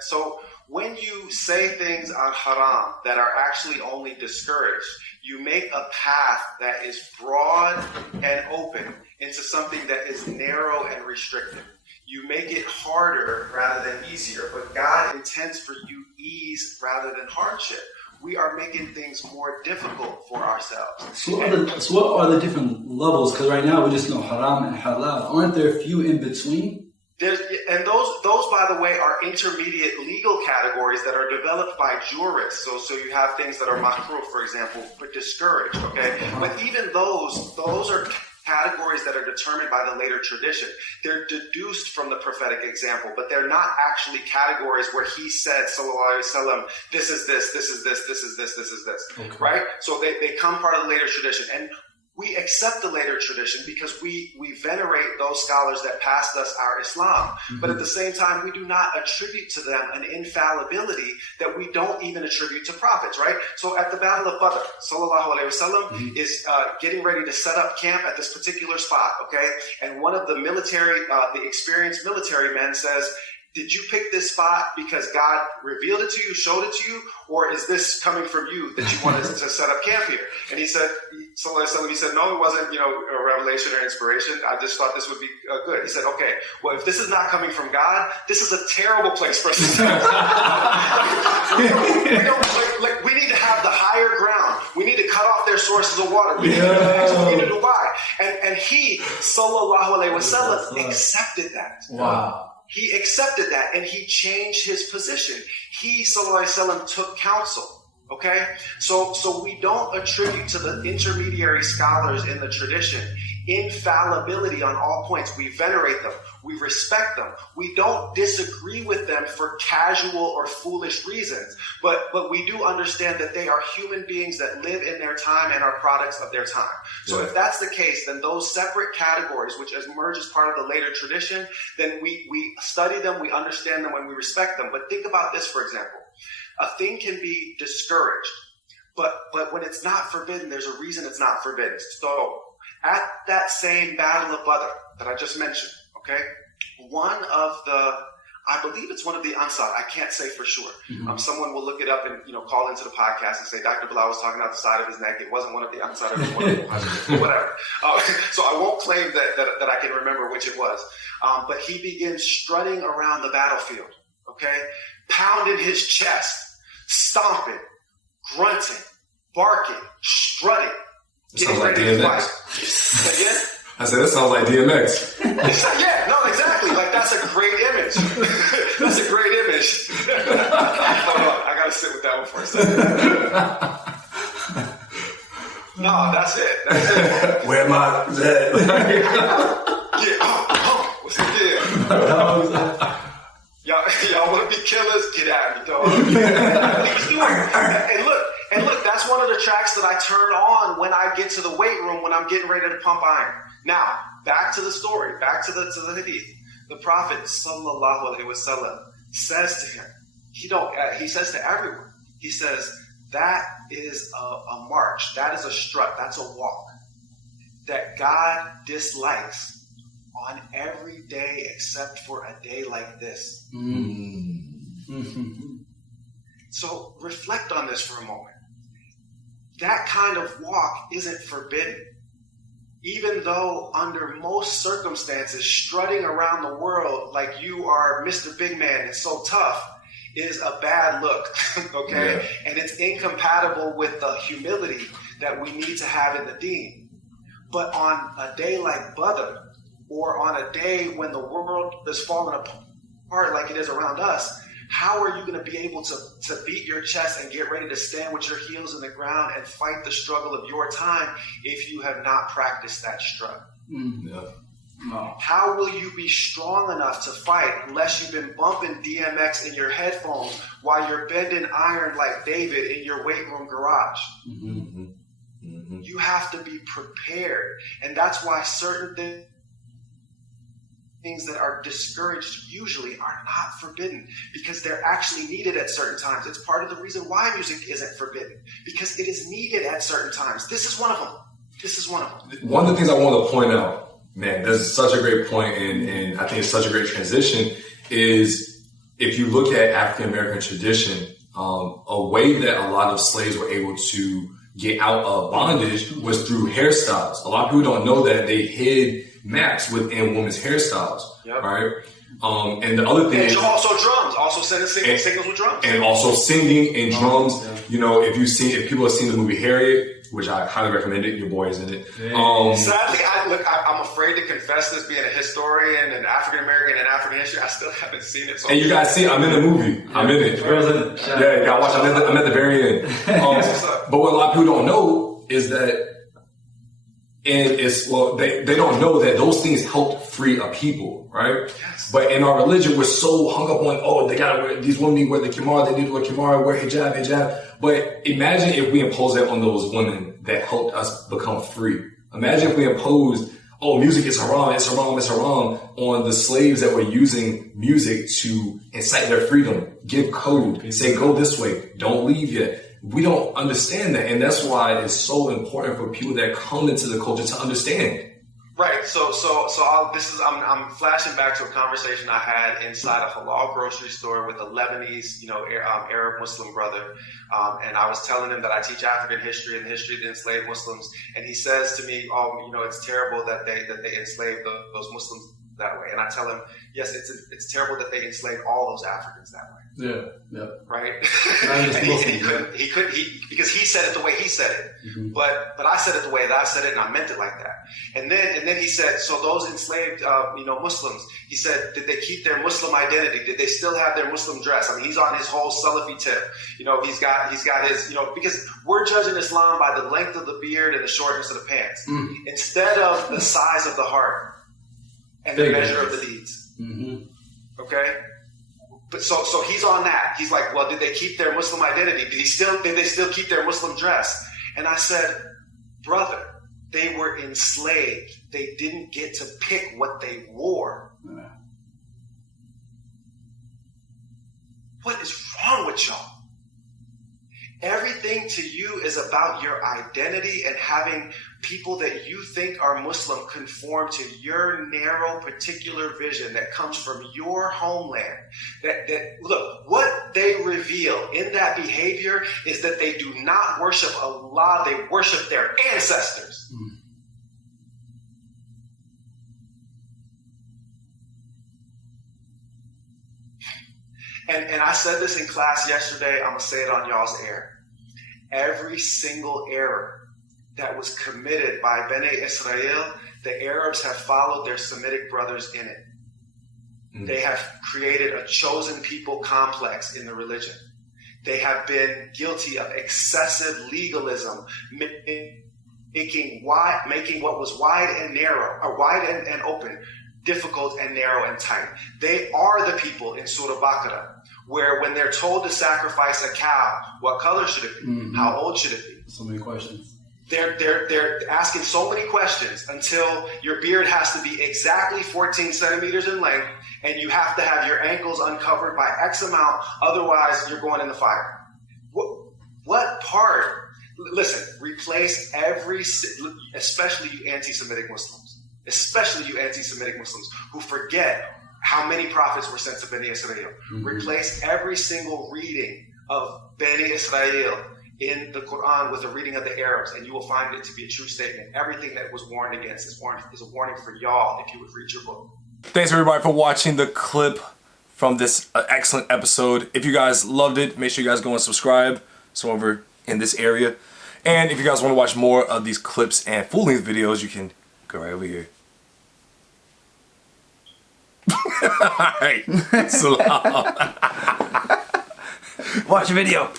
So when you say things on haram that are actually only discouraged, you make a path that is broad and open into something that is narrow and restricted. You make it harder rather than easier, but God intends for you ease rather than hardship. We are making things more difficult for ourselves. So what are the different levels? Because right now we just know haram and halal. Aren't there a few in between? And those, by the way, are intermediate legal categories that are developed by jurists. So you have things that are makruh, for example, but discouraged, okay? But even those are categories that are determined by the later tradition. They're deduced from the prophetic example, but they're not actually categories where he said, sallallahu alaihi wasallam, this is this, this is this, this is this, this is this, okay. Right? So they come part of the later tradition. And we accept the later tradition because we venerate those scholars that passed us our Islam. Mm-hmm. But at the same time, we do not attribute to them an infallibility that we don't even attribute to prophets, right? So at the Battle of Badr, sallallahu alaihi wasallam mm-hmm. is getting ready to set up camp at this particular spot, okay? And one of the the experienced military men says, did you pick this spot because God revealed it to you, showed it to you, or is this coming from you that you wanted to set up camp here? And he said, he said, no, it wasn't, a revelation or inspiration. I just thought this would be good. He said, okay, well, if this is not coming from God, this is a terrible place for us to set up. We need to have the higher ground. We need to cut off their sources of water. We need to do why. And he, sallallahu alaihi wasallam, accepted that. Wow. He accepted that and he changed his position. He, sallallahu alaihi wasallam, took counsel. Okay? So we don't attribute to the intermediary scholars in the tradition infallibility on all points. We venerate them. We respect them. We don't disagree with them for casual or foolish reasons. But we do understand that they are human beings that live in their time and are products of their time. So if that's the case, then those separate categories, which emerge as part of the later tradition, then we study them, we understand them, and we respect them. But think about this, for example. A thing can be discouraged, but when it's not forbidden, there's a reason it's not forbidden. So at that same Battle of Badr that I just mentioned, okay, I believe it's one of the Ansar. I can't say for sure. Mm-hmm. Someone will look it up and call into the podcast and say Dr. Bilal was talking out the side of his neck. It wasn't one of the Ansar. It was one of the Muhajirin. Whatever. So I won't claim that I can remember which it was. But he begins strutting around the battlefield. Okay, pounding his chest, stomping, grunting, barking, strutting, getting ready to fight. Again? I said, that sounds like DMX. Yeah, no, exactly. Like, that's a great image. That's a great image. Hold on, I gotta sit with that one for a second. No, that's it. That's it. Where my that? Yeah, what's the deal? Y'all want to be killers? Get at me, dog. He's doing it. And look, that's one of the tracks that I turn on when I get to the weight room when I'm getting ready to pump iron. Now, back to the story, back to the hadith. The Prophet sallallahu alaihi wasallam says to him, he says to everyone, he says, that is a march, that is a strut, that's a walk that God dislikes on every day except for a day like this. Mm-hmm. So reflect on this for a moment. That kind of walk isn't forbidden. Even though under most circumstances, strutting around the world like you are Mr. Big Man and so tough is a bad look, okay? Yeah. And it's incompatible with the humility that we need to have in the deen. But on a day like Badr, or on a day when the world is falling apart like it is around us, how are you going to be able to beat your chest and get ready to stand with your heels in the ground and fight the struggle of your time if you have not practiced that strut? Yeah. No. How will you be strong enough to fight unless you've been bumping DMX in your headphones while you're bending iron like David in your weight room garage? Mm-hmm. Mm-hmm. You have to be prepared. And that's why certain things that are discouraged usually are not forbidden because they're actually needed at certain times. It's part of the reason why music isn't forbidden, because it is needed at certain times. This is one of them. One of the things I want to point out, man, this is such a great point, and I think it's such a great transition, is if you look at African American tradition, a way that a lot of slaves were able to get out of bondage was through hairstyles. A lot of people don't know that they hid maps within women's hairstyles, right? And the other thing is also drums, also sending signals with drums, and also singing and drums. You know, if people have seen the movie Harriet, which I highly recommend it, your boy is in it. Sadly, I'm afraid to confess this, being a historian and African American and African history. I still haven't seen it. So and you guys see it. I'm in the movie. I'm in it. Yeah, you gotta watch. I'm at the very end. But what a lot of people don't know is that, they don't know that those things helped free a people, right? Yes. But in our religion, we're so hung up on, they gotta wear, these women need to wear the kimar, they need to wear kimar, wear hijab. But imagine if we imposed that on those women that helped us become free. Imagine if we imposed, music is haram, it's haram on the slaves that were using music to incite their freedom, give code, say go this way, don't leave yet. We don't understand that, and that's why it's so important for people that come into the culture to understand. Right. I'm flashing back to a conversation I had inside a halal grocery store with a Lebanese, Arab Muslim brother, and I was telling him that I teach African history and the history of the enslaved Muslims, and he says to me, it's terrible that they enslaved those Muslims that way, and I tell him, yes, it's terrible that they enslaved all those Africans that way. Yeah. Right. And he couldn't because he said it the way he said it, but I said it the way that I said it, and I meant it like that. And then he said, so those enslaved, Muslims, he said, did they keep their Muslim identity? Did they still have their Muslim dress? I mean, he's on his whole Salafi tip. He's got his, because we're judging Islam by the length of the beard and the shortness of the pants, instead of the size of the heart and the measure of the deeds. Okay. But so he's on that. He's like, well, did they keep their Muslim identity? Did they still keep their Muslim dress? And I said, brother, they were enslaved. They didn't get to pick what they wore. What is wrong with y'all? Everything to you is about your identity and having people that you think are Muslim conform to your narrow particular vision that comes from your homeland. That look, what they reveal in that behavior is that they do not worship Allah, they worship their ancestors. And I said this in class yesterday, I'm going to say it on y'all's air. Every single error that was committed by Bene Israel, the Arabs have followed their Semitic brothers in it. They have created a chosen people complex in the religion. They have been guilty of excessive legalism, making what was wide and narrow, or wide and open, difficult and narrow and tight. They are the people in Surah Baqarah where when they're told to sacrifice a cow, what color should it be? How old should it be? So many questions. They're asking so many questions until your beard has to be exactly 14 centimeters in length, and you have to have your ankles uncovered by X amount, otherwise you're going in the fire. What part? Listen, replace especially you anti-Semitic Muslims, who forget how many prophets were sent to Beni Israel. Replace every single reading of Beni Israel in the Quran with a reading of the Arabs, and you will find it to be a true statement. Everything that was warned against is a warning for y'all if you would read your book. Thanks everybody for watching the clip from this excellent episode. If you guys loved it, make sure you guys go and subscribe. So over in this area. And if you guys want to watch more of these clips and full-length videos, you can go right over here. Alright, so watch the video.